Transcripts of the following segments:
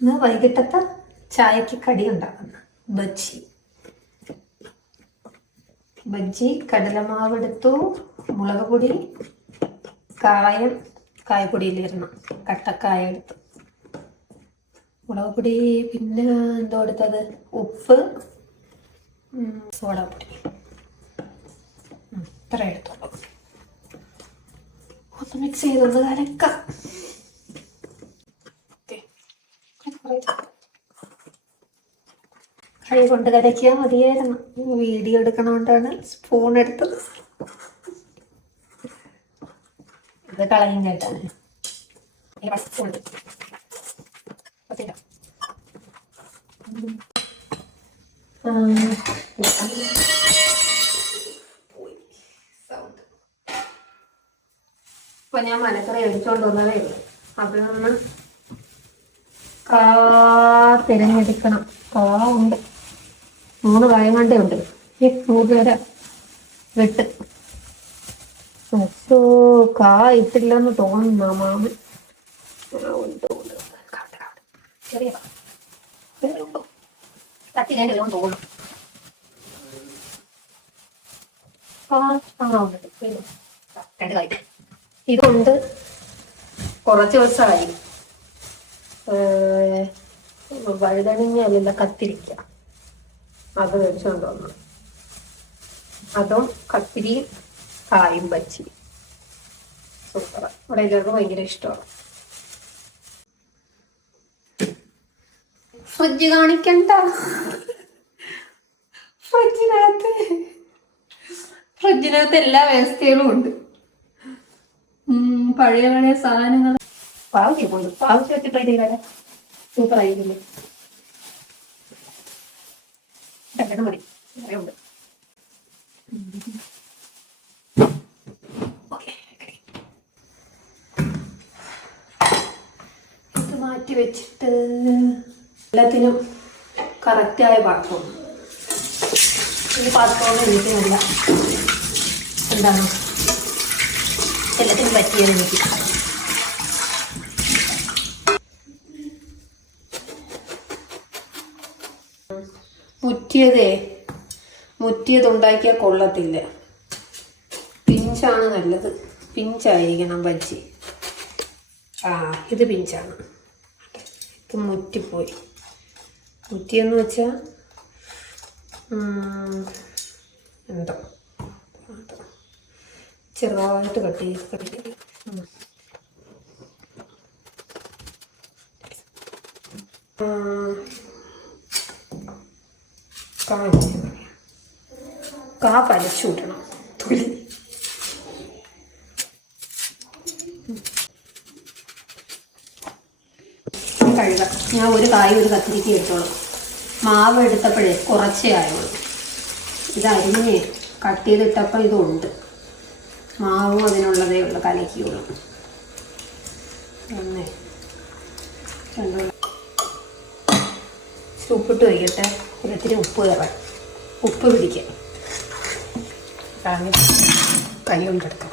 ഇന്ന് വൈകിട്ടത്തെ ചായക്ക് കടി ഉണ്ടാക്കുന്ന ബജ്ജി. ബജ്ജി കടലമാവ് എടുത്തു, മുളക് പൊടി, കായം, കായപ്പൊടിയിലിരുന്നു, കട്ടക്കായ എടുത്തു, മുളക് പൊടി, പിന്നെ എന്തോ എടുത്തത്, ഉപ്പ്, സോഡാപ്പൊടി, ഇത്ര എടുത്തോളൂ. ഒന്ന് മിക്സ് ചെയ്തൊന്ന് കലക്കാം. കൈ കൊണ്ട് കലക്കിയാൽ മതിയായിരുന്നു. വീഡിയോ എടുക്കണോണ്ടാണ് സ്പൂൺ എടുത്തത്. ഇത് കളയും കേട്ടാണ്. ഇപ്പൊ ഞാൻ മലക്കറി എടുത്തോണ്ട് വന്നതേ ഉള്ളൂ. അതിൽ നിന്ന് കാ തിരഞ്ഞെടുക്കണം. കാ ഉണ്ട്, 3 കായം കണ്ടേ ഉണ്ട്. 100 വരെ വെട്ട്. കാ ഇട്ടില്ലെന്ന് തോന്നുന്നു മാമൻ. ചെറിയ തട്ടിലേണ്ടി വരുമെന്ന് തോന്നുന്നു. രണ്ട് കാര്യം ഇതുകൊണ്ട് കുറച്ച് ദിവസമായി. വഴുതനങ്ങ അല്ല, കത്തിരിക്ക, അത് മേടിച്ചുകൊണ്ട് വന്നു. അതും കത്തിരിയും കായും ബജ്ജി സൂപ്പർ. ഇവിടെ എല്ലാവർക്കും ഭയങ്കര ഇഷ്ടമാണ്. ഫ്രിഡ്ജ് കാണിക്കണ്ട. ഫ്രിഡ്ജിനകത്ത് എല്ലാ വ്യവസ്ഥകളും ഉണ്ട്. പഴയ പഴയ സാധനങ്ങൾ. പാവയ്ക്ക് പോയി, പാവയ്ക്ക് വെച്ചിട്ട് സൂപ്പർ ആയിരിക്കില്ലേ? രണ്ടെണ്ണം മതി, ഉണ്ട്. ഇത് മാറ്റി വെച്ചിട്ട് എല്ലാത്തിനും കറക്റ്റായ പാത്രം. ഈ പാത്രമൊന്നും എനിക്കല്ല, എന്താണ് എല്ലാത്തിനും പറ്റിയത് എനിക്ക്. മുറ്റിയതുണ്ടാക്കിയാൽ കൊള്ളത്തില്ല. പിഞ്ചാണ് നല്ലത്. പിഞ്ചായിരിക്കണം ബജ്ജി. ഇത് പിഞ്ചാണ്. ഇത് മുറ്റിപ്പോയി. മുറ്റിയെന്ന് വെച്ചാൽ എന്തോ ചെറുതായിട്ട് കട്ട് ചെയ്ത് കാ പരച്ചു വിടണം. തൊലി കഴുകാം. ഞാൻ ഒരു കായ് ഒരു കത്തിരിക്ക എടുത്തോളാം. മാവ് എടുത്തപ്പോഴേ കുറച്ചേ ആയുള്ളൂ. ഇത് അരിഞ്ഞ് കട്ട് ചെയ്തിട്ടപ്പോൾ ഇതുണ്ട്. മാവും അതിനുള്ളതേ ഉള്ളൂ, കലക്കിയുള്ളൂ. ഒന്ന് ഉപ്പിട്ട് വയ്ക്കട്ടെ. ഇത്തിരി ഉപ്പ് കയറാൻ, ഉപ്പ് പിടിക്കാം. കൈ കൊണ്ടെടുക്കാം.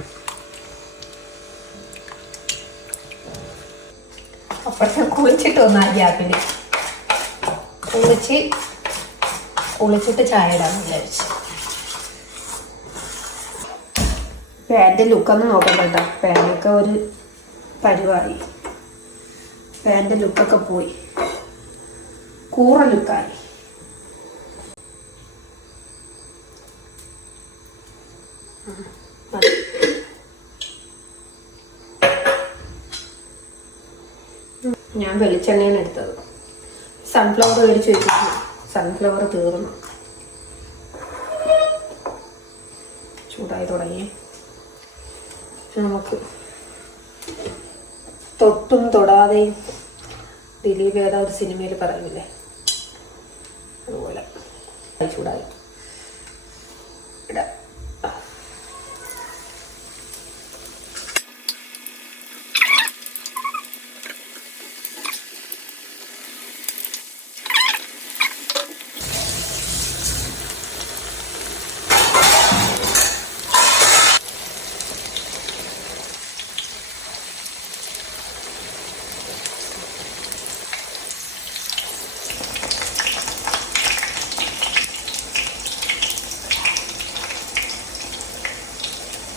അപ്പോഴത്തെ കുളിച്ചിട്ട് വന്നാൽ ഗ്യാപ്പിന് കുളിച്ചിട്ട് ചായ ഇടാന്ന് വിചാരിച്ചു. പാൻ്റെ ലുക്കൊന്നും നോക്കണ്ട കേട്ടോ. പാനൊക്കെ ഒരു പരിവായി. പാൻ്റെ ലുക്കൊക്കെ പോയി, കൂറ ലുക്കായി. ഞാൻ വെളിച്ചെണ്ണയാണ് എടുത്തത്. സൺഫ്ലവർ മേടിച്ച് വെച്ചിട്ട് സൺഫ്ലവർ തീർന്നു. ചൂടായി തുടങ്ങി. നമുക്ക് തൊട്ടും തൊടാതെയും ദിലീപ് ഏതാ ഒരു സിനിമയിൽ പറയുന്നില്ലേ, അതുപോലെ ചൂടായി ഇടാം.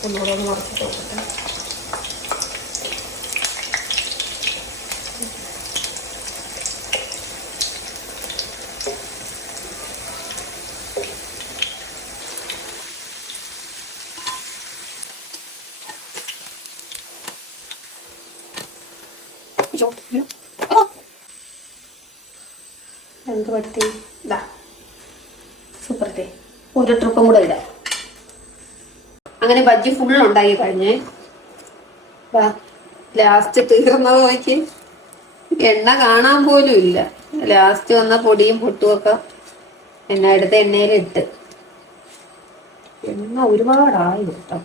ഒന്നുകൂടെ ഒന്ന് മറച്ചിട്ട് നോക്കട്ടെ. എന്ത് പറ്റി? ഇതാ സൂപ്പർ ടേ. ഒരു ട്രിപ്പും കൂടെ ഇടാം. അങ്ങനെ ബജ്ജി ഫുൾ ഉണ്ടാക്കി കഴിഞ്ഞേ. ലാസ്റ്റ് തീർന്നത് നോക്കി, എണ്ണ കാണാൻ പോലും ഇല്ല. ലാസ്റ്റ് വന്ന പൊടിയും പൊട്ടുമൊക്കെ എടുത്ത എണ്ണയിലിട്ട്. എണ്ണ ഒരുപാടായി കേട്ടോ,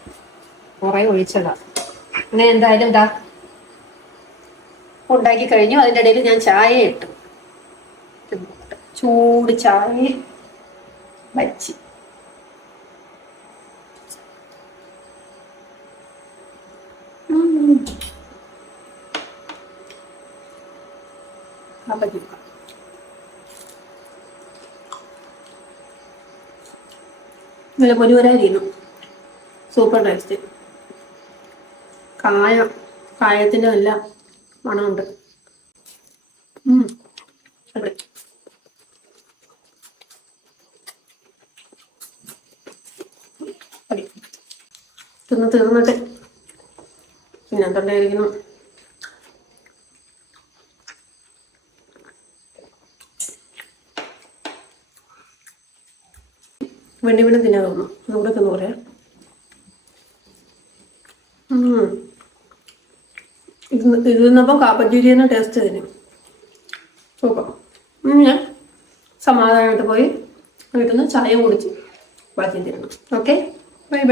കുറെ ഒഴിച്ചതാ. അങ്ങനെ എന്തായാലും ഇതാ ഉണ്ടാക്കി കഴിഞ്ഞു. അതിൻ്റെ ഇടയിൽ ഞാൻ ചായ ഇട്ടു. ചൂട് ചായ ബജ്ജി. നല്ല പൊരുവരായിരുന്നു. Super taste. കായത്തിൻ്റെ നല്ല മണമുണ്ട്. തീർന്നിട്ട് പിന്നെ എന്തുണ്ടായിരിക്കുന്നു. വീണ്ടും വീണ്ടും തിന്നാൻ തോന്നുന്നു. അതുകൂടെ തിന്നു പറയാം. ഇത് തിന്നപ്പോൾ കാപ്പച്ചൂരിയെന്ന ടേസ്റ്റ് തരും. സൂപ്പർ. ഞാൻ സമാധാനമായിട്ട് പോയി വീട്ടിൽ നിന്ന് ചായ കുടിച്ച് ബാക്കി തിരണം. Okay, bye bye.